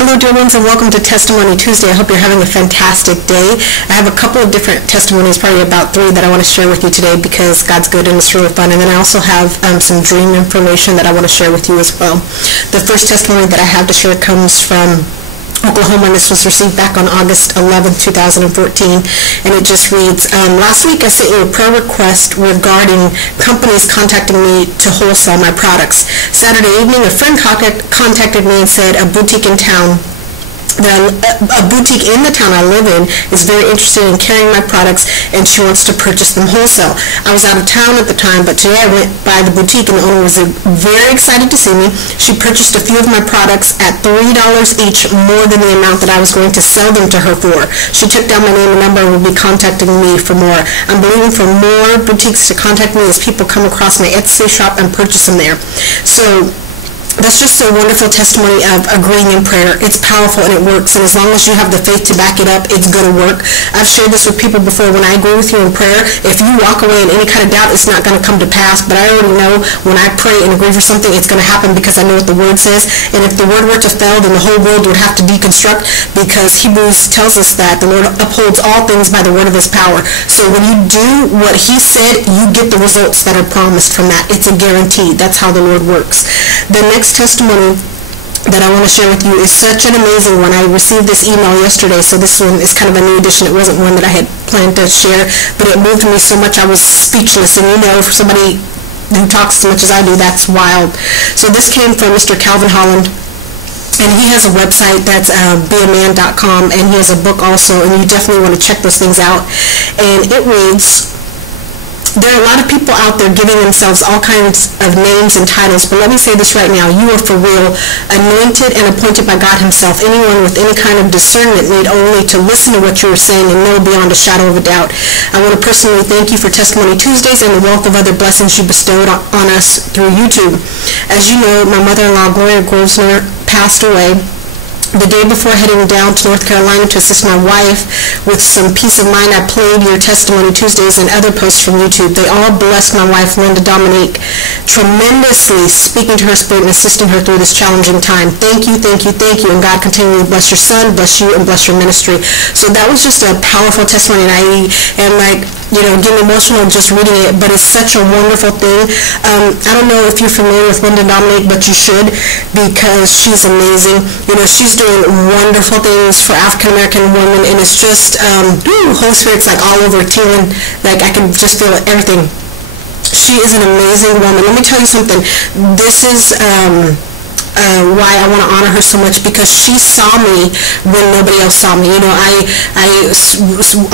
Hello, dear ones, and welcome to Testimony Tuesday. I hope you're having a fantastic day. I have a couple of different testimonies, probably about 3 that I want to share with you today because God's good and it's really fun. And then I also have some dream information that I want to share with you as well. The first testimony that I have to share comes from Oklahoma, and this was received back on August 11, 2014, and it just reads, last week I sent you a prayer request regarding companies contacting me to wholesale my products. Saturday evening, a friend contacted me and said a boutique in the town I live in is very interested in carrying my products, and she wants to purchase them wholesale. I was out of town at the time, but today I went by the boutique and the owner was very excited to see me. She purchased a few of my products at $3 each, more than the amount that I was going to sell them to her for. She took down my name and number and will be contacting me for more. I'm believing for more boutiques to contact me as people come across my Etsy shop and purchase them there. So that's just a wonderful testimony of agreeing in prayer. It's powerful and it works, and as long as you have the faith to back it up, it's going to work. I've shared this with people before. When I agree with you in prayer, if you walk away in any kind of doubt, it's not going to come to pass, but I already know when I pray and agree for something, it's going to happen because I know what the Word says. And if the Word were to fail, then the whole world would have to deconstruct, because Hebrews tells us that the Lord upholds all things by the word of His power. So when you do what He said, you get the results that are promised from that. It's a guarantee. That's how the Lord works. The next testimony that I want to share with you is such an amazing one. I received this email yesterday, so this one is kind of a new addition. It wasn't one that I had planned to share, but it moved me so much I was speechless. And you know, for somebody who talks as much as I do, that's wild. So this came from Mr. Calvin Holland, and he has a website that's beaman.com, and he has a book also, and you definitely want to check those things out. And it reads, there are a lot of people out there giving themselves all kinds of names and titles, but let me say this right now. You are for real, anointed and appointed by God Himself. Anyone with any kind of discernment need only to listen to what you are saying and know beyond a shadow of a doubt. I want to personally thank you for Testimony Tuesdays and the wealth of other blessings you bestowed on us through YouTube. As you know, my mother-in-law, Gloria Grosvenor, passed away the day before heading down to North Carolina to assist my wife with some peace of mind. I played your Testimony Tuesdays and other posts from YouTube. They all blessed my wife, Linda Dominique, tremendously, speaking to her spirit and assisting her through this challenging time. Thank you, thank you, thank you, and God continue to bless your son, bless you, and bless your ministry. So that was just a powerful testimony, and I am like, you know, getting emotional just reading it, but it's such a wonderful thing. I don't know if you're familiar with Linda Dominique, but you should, because she's amazing. You know, she's doing wonderful things for African American women, and it's just, Holy Spirit's like all over Teelan. Like, I can just feel everything. She is an amazing woman. Let me tell you something. This is why I want to honor her so much, because she saw me when nobody else saw me. You know, I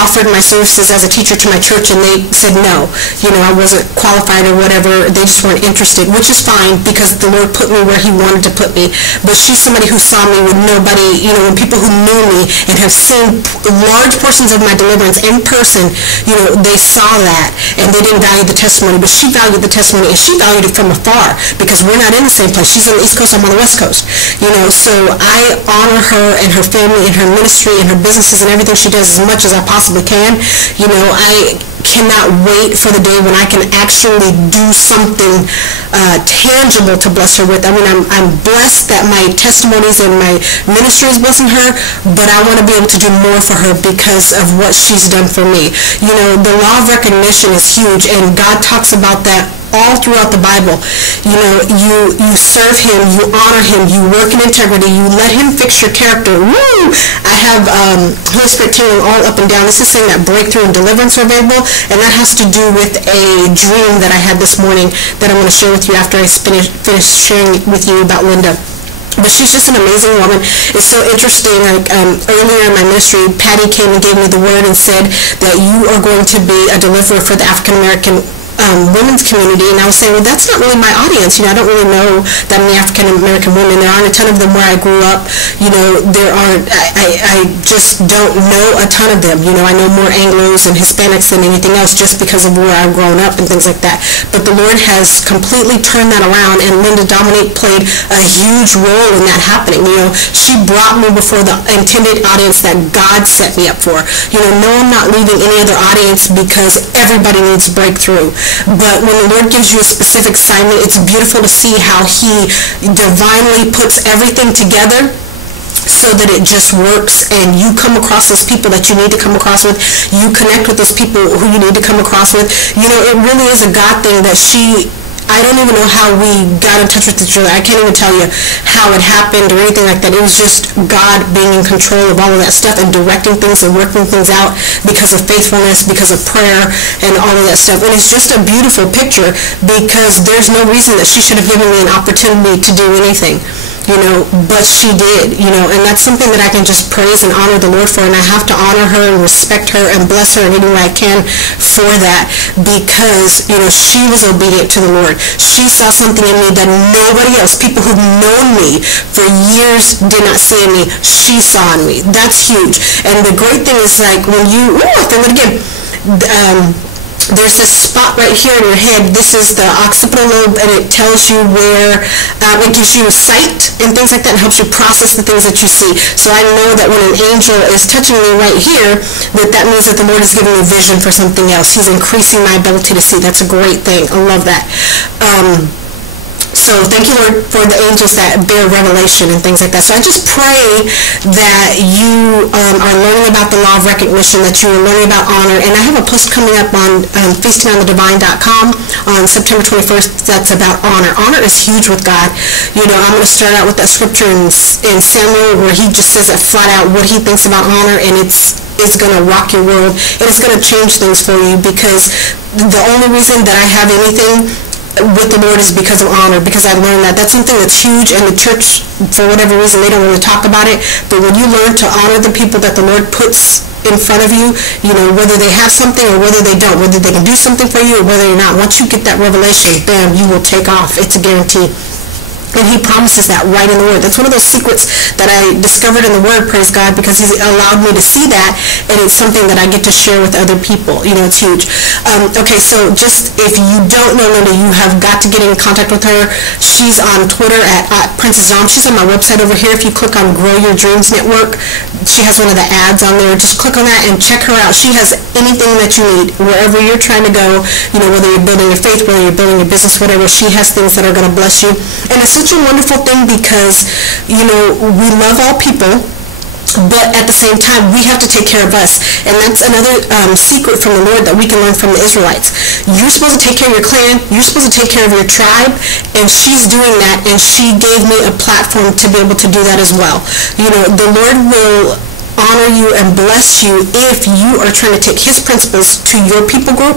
offered my services as a teacher to my church, and they said no. You know, I wasn't qualified or whatever. They just weren't interested, which is fine because the Lord put me where He wanted to put me. But she's somebody who saw me when nobody, you know, when people who knew me and have seen large portions of my deliverance in person, you know, they saw that and they didn't value the testimony. But she valued the testimony, and she valued it from afar because we're not in the same place. She's on the East Coast, I'm on the West Coast, you know, so I honor her and her family and her ministry and her businesses and everything she does as much as I possibly can. You know, I cannot wait for the day when I can actually do something tangible to bless her with. I mean, I'm blessed that my testimonies and my ministry is blessing her, but I want to be able to do more for her because of what she's done for me. You know, the law of recognition is huge, and God talks about that all throughout the Bible. You know, you serve Him, you honor Him, you work in integrity, you let Him fix your character. Woo! I have Holy Spirit tingling all up and down. This is saying that breakthrough and deliverance are available, and that has to do with a dream that I had this morning that I want to share with you after I finish sharing with you about Linda. But she's just an amazing woman. It's so interesting. Like earlier in my ministry, Patty came and gave me the word and said that you are going to be a deliverer for the African American women's community, and I was saying, well, that's not really my audience. You know, I don't really know that many African American women. There aren't a ton of them where I grew up. You know, there aren't. I just don't know a ton of them. You know, I know more Anglos and Hispanics than anything else just because of where I've grown up and things like that. But the Lord has completely turned that around, and Linda Dominique played a huge role in that happening. You know, she brought me before the intended audience that God set me up for. You know, no, I'm not leaving any other audience because everybody needs breakthrough. But when the Lord gives you a specific assignment, it's beautiful to see how He divinely puts everything together so that it just works, and you come across those people that you need to come across with. You connect with those people who you need to come across with. It really is a God thing that I don't even know how we got in touch with each other. I can't even tell you how it happened or anything like that. It was just God being in control of all of that stuff and directing things and working things out because of faithfulness, because of prayer, and all of that stuff. And it's just a beautiful picture because there's no reason that she should have given me an opportunity to do anything. But she did, and that's something that I can just praise and honor the Lord for, and I have to honor her and respect her and bless her in any way I can for that because, she was obedient to the Lord. She saw something in me that nobody else, people who've known me for years, did not see in me. She saw in me. That's huge. And the great thing is, like, when you, I feel it again, there's this spot right here in your head. This is the occipital lobe, and it tells you where, it gives you sight and things like that, and helps you process the things that you see. So I know that when an angel is touching me right here, that means that the Lord is giving me vision for something else. He's increasing my ability to see. That's a great thing. I love that. So thank you, Lord, for the angels that bear revelation and things like that. So I just pray that you are learning about the law of recognition, that you are learning about honor. And I have a post coming up on feastingonthedivine.com on September 21st that's about honor. Honor is huge with God. I'm going to start out with that scripture in Samuel where he just says it flat out what he thinks about honor, and it's going to rock your world, and it's going to change things for you, because the only reason that I have anything with the Lord is because of honor, because I learned that's something that's huge, and the church, for whatever reason, they don't really talk about it. But when you learn to honor the people that the Lord puts in front of you, whether they have something or whether they don't, whether they can do something for you or whether or not, once you get that revelation, bam, you will take off. It's a guarantee. And he promises that right in the Word. That's one of those secrets that I discovered in the Word, praise God, because he's allowed me to see that, and it's something that I get to share with other people. It's huge. Okay, so just if you don't know Linda, you have got to get in contact with her. She's on Twitter at Princess Dom. She's on my website over here. If you click on Grow Your Dreams Network, she has one of the ads on there. Just click on that and check her out. She has anything that you need, wherever you're trying to go, whether you're building your faith, whether you're building your business, whatever, she has things that are going to bless you. And it's such a wonderful thing because, we love all people, but at the same time, we have to take care of us. And that's another secret from the Lord that we can learn from the Israelites. You're supposed to take care of your clan. You're supposed to take care of your tribe. And she's doing that, and she gave me a platform to be able to do that as well. The Lord will honor you and bless you if you are trying to take his principles to your people group.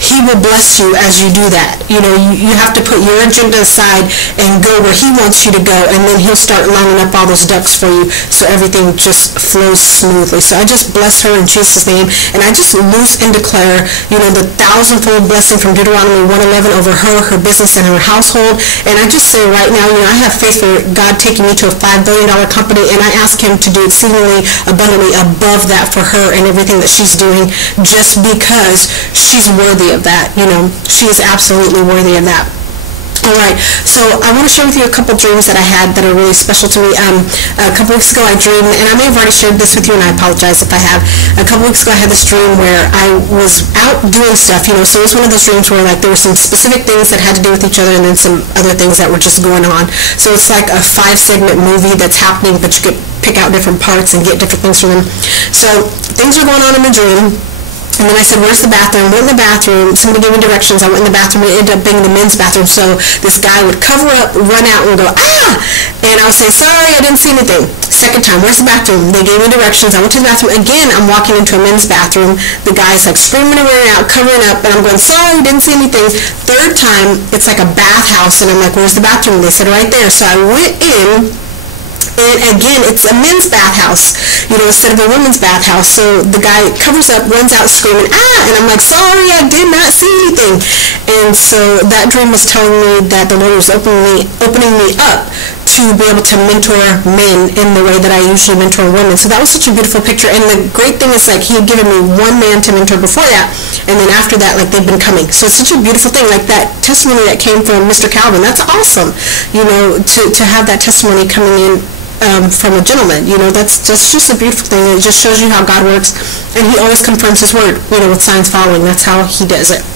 He will bless you as you do that. You have to put your agenda aside and go where he wants you to go, and then he'll start lining up all those ducks for you so everything just flows smoothly. So I just bless her in Jesus' name, and I just loose and declare, the thousandfold blessing from Deuteronomy 1:11 over her business, and her household. And I just say right now, I have faith for God taking me to a $5 billion company, and I ask him to do exceedingly abundantly above that for her and everything that she's doing, just because she's worthy of that. She is absolutely worthy of that. All right, so I want to share with you a couple dreams that I had that are really special to me. A couple weeks ago I dreamed, and I may have already shared this with you, and I apologize if I have. A couple weeks ago I had this dream where I was out doing stuff, so it was one of those dreams where there were some specific things that had to do with each other, and then some other things that were just going on. So it's like a 5-segment movie that's happening, but you could pick out different parts and get different things from them. So things are going on in the dream. And then I said, where's the bathroom? Went in the bathroom. Somebody gave me directions. I went in the bathroom, and it ended up being the men's bathroom. So this guy would cover up, run out, and go, ah! And I would say, sorry, I didn't see anything. Second time, where's the bathroom? They gave me directions. I went to the bathroom. Again, I'm walking into a men's bathroom. The guy's like screaming and running out, covering up, and I'm going, sorry, didn't see anything. Third time, it's like a bathhouse, and I'm like, where's the bathroom? And they said, right there. So I went in. And again, it's a men's bathhouse, instead of a women's bathhouse. So the guy covers up, runs out screaming, ah! And I'm like, sorry, I did not see anything. And so that dream was telling me that the Lord was opening me up to be able to mentor men in the way that I usually mentor women. So that was such a beautiful picture. And the great thing is, he had given me one man to mentor before that, and then after that, they've been coming. So it's such a beautiful thing. That testimony that came from Mr. Calvin, that's awesome, to have that testimony coming in from a gentleman. That's just a beautiful thing. It just shows you how God works, and he always confirms his word, with signs following. That's how he does it.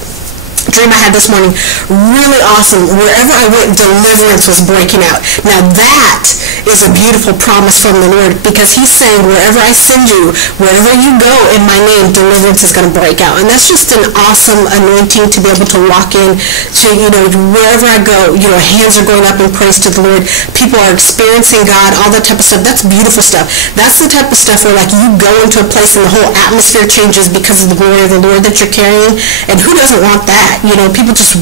Dream I had this morning, really awesome. Wherever I went, deliverance was breaking out. Now that is a beautiful promise from the Lord, because he's saying, wherever I send you, wherever you go in my name, deliverance is going to break out. And that's just an awesome anointing to be able to walk in to, wherever I go, hands are going up in praise to the Lord. People are experiencing God, all that type of stuff. That's beautiful stuff. That's the type of stuff where, like, you go into a place and the whole atmosphere changes because of the glory of the Lord that you're carrying. And who doesn't want that? People just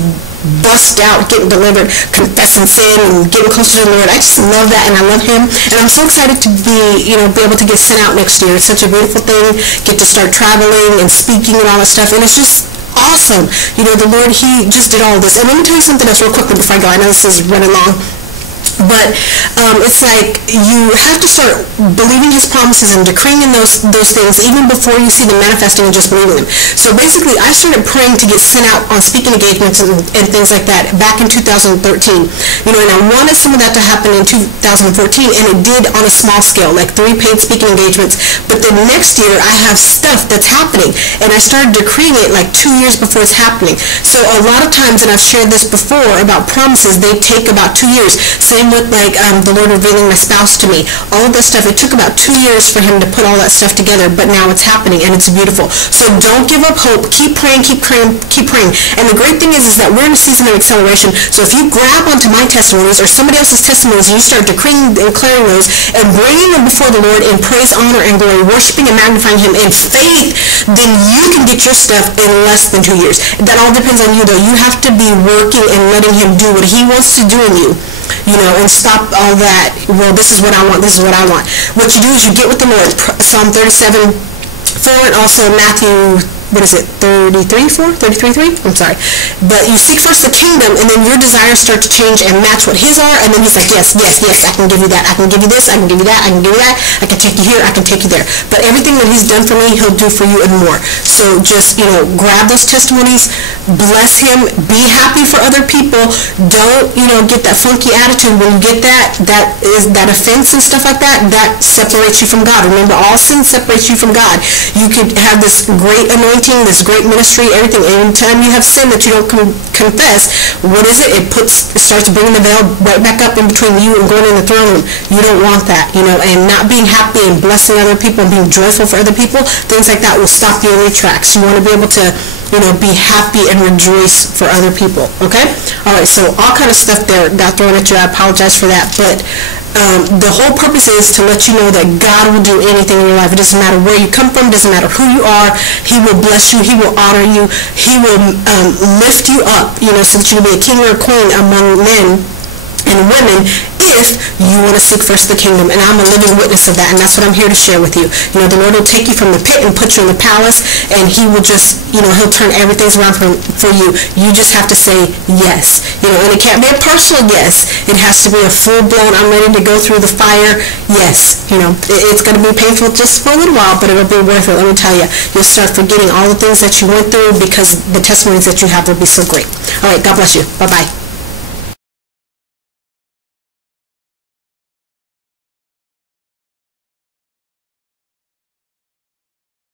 bust out, getting delivered, confessing sin, and getting closer to the Lord. I just love that, and I love him. And I'm so excited to be able to get sent out next year. It's such a beautiful thing. Get to start traveling and speaking and all that stuff. And it's just awesome. The Lord, he just did all this. And let me tell you something else real quickly before I go. I know this is running long. But it's like you have to start believing his promises and decreeing in those things even before you see them manifesting and just believing them. So basically, I started praying to get sent out on speaking engagements and things like that back in 2013. And I wanted some of that to happen in 2014, and it did on a small scale, like 3 paid speaking engagements. But then next year, I have stuff that's happening, and I started decreeing it like 2 years before it's happening. So a lot of times, and I've shared this before about promises, they take about 2 years. Same with like the Lord revealing my spouse to me. All of this stuff, it took about 2 years for him to put all that stuff together, but now it's happening, and it's beautiful. So don't give up hope. Keep praying, keep praying, keep praying. And the great thing is that we're in a season of acceleration. So if you grab onto my testimonies or somebody else's testimonies, and you start decreeing and declaring those and bringing them before the Lord in praise, honor, and glory, worshiping and magnifying him in faith, then you can get your stuff in less than 2 years. That all depends on you, though. You have to be working and letting him do what he wants to do in you. And stop all that, well, this is what I want, this is what I want. What you do is you get with the Lord. Psalm 37:4, and also Matthew, 33:3? I'm sorry. But you seek first the kingdom, and then your desires start to change and match what his are, and then he's like, yes, yes, yes, I can give you that, I can give you this, I can give you that, I can give you that, I can take you here, I can take you there. But everything that he's done for me, he'll do for you and more. So just, grab those testimonies, bless him, be happy for other people. Don't, get that funky attitude. When you get that offense and stuff like that, that separates you from God. Remember, all sin separates you from God. You could have this great anointing, this great ministry, everything. Anytime you have sin that you don't confess, what is it? It starts bringing the veil right back up in between you and going in the throne room. You don't want that, and not being happy and blessing other people and being joyful for other people, things like that will stop you in your tracks. You want to be able to be happy and rejoice for other people, okay? All right, so all kind of stuff there got thrown at you. I apologize for that, but the whole purpose is to let you know that God will do anything in your life. It doesn't matter where you come from, it doesn't matter who you are. He will bless you, he will honor you, he will lift you up, so that you can be a king or a queen among men and women if you want to seek first the kingdom. And I'm a living witness of that, and that's what I'm here to share with you. The Lord will take you from the pit and put you in the palace, and he will just, he'll turn everything around for you. You just have to say yes. And it can't be a partial yes. It has to be a full-blown, I'm ready to go through the fire, yes. It's going to be painful just for a little while, but it'll be worth it. Let me tell you. You'll start forgetting all the things that you went through because the testimonies that you have will be so great. All right, God bless you. Bye-bye.